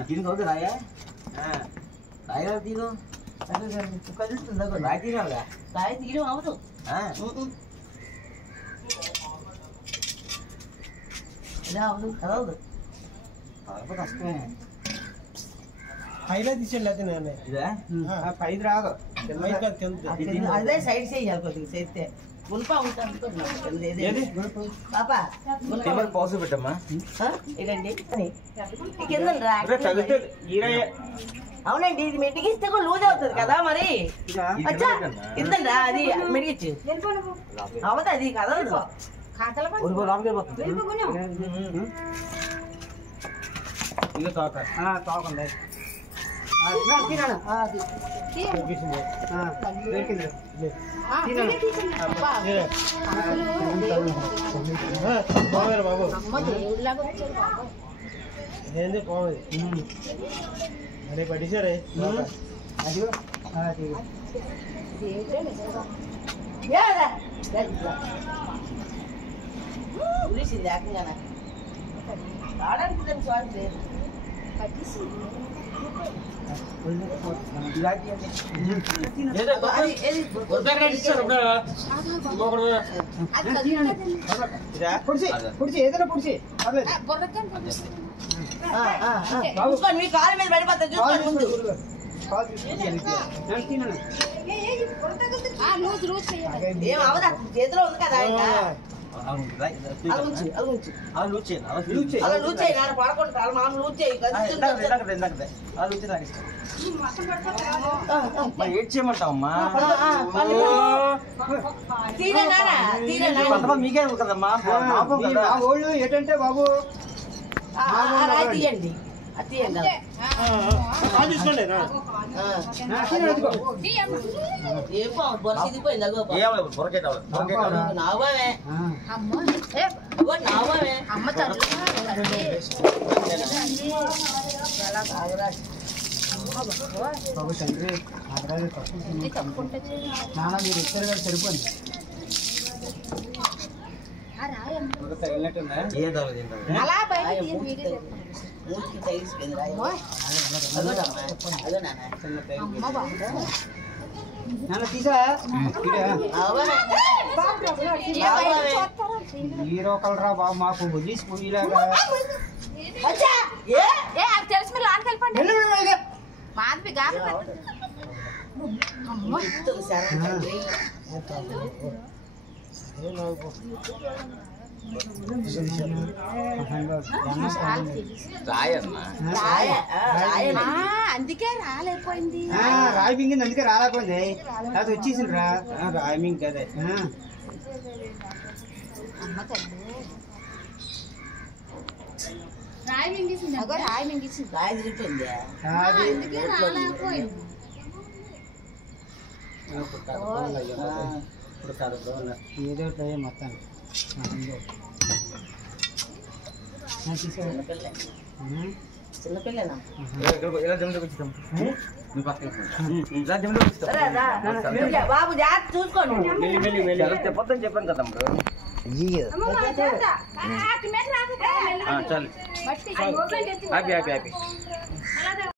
దీనికి అవుతుంది రాయా రాయగా తీరు రాయి తీరాలిగా రాయి తీయడం అవదు అవదు అదవదు కష్టమే పైలో తీసేది పైది రాదు అదే సైడ్ చేయాలి కొద్దిగా చేస్తే గుల్పా ఉంటాను పాసు పెట్టమ్మా ఇదండి అవునండి ఇది మెడిగిస్తే కూడా లూజ్ అవుతుంది కదా మరి ఇంతండి అది మెడిగిచ్చు అవుతుంది అది కదలదు ఇంకా తోకండి బాబు ఏంది పోదు అరే పడిసారే ఉలిసింది ఏకంగా ఆడానికి దాని స్వార్థ లేదు ఏదైనా పుడిచి మీ కాలు మీద పడిపోతుంది చూసుకోండి ముందు ఏం అవదా చేతిలో ఉంది కదా ఏడ్చేయమంటావమ్మా మీకే కదమ్మా వాళ్ళు ఏంటంటే బాబు తీయండి తీసుకోండి బాబు తండ్రి నాన్న మీరు ఇద్దరు గారు సరిపోండి తగిలినట్టుందా నాన్న తీసా హీరో కలరా బాబు మాకు వదిలిసిపోయేలాగా తెలిసి మీరు లానికి వెళ్ళిపోండి మాధవి గాలి అందుకే రాలేకపోయింది రాయి మింగింది అందుకే రాలేకపోయింది అది వచ్చేసింది రా రాయి మింగ్ అదే రాయి మింగేసింది రాయి మింగేసింది రాయి తిరిగిపోయింది అందుకే రాలేకపోయింది ఏదో మొత్తం చిన్నపిల్లనా బాబు జాగ్రత్త చూసుకోండి చెప్పొద్దని చెప్పాను కదా చాలు హ్యాపీ హ్యాపీ హ్యాపీ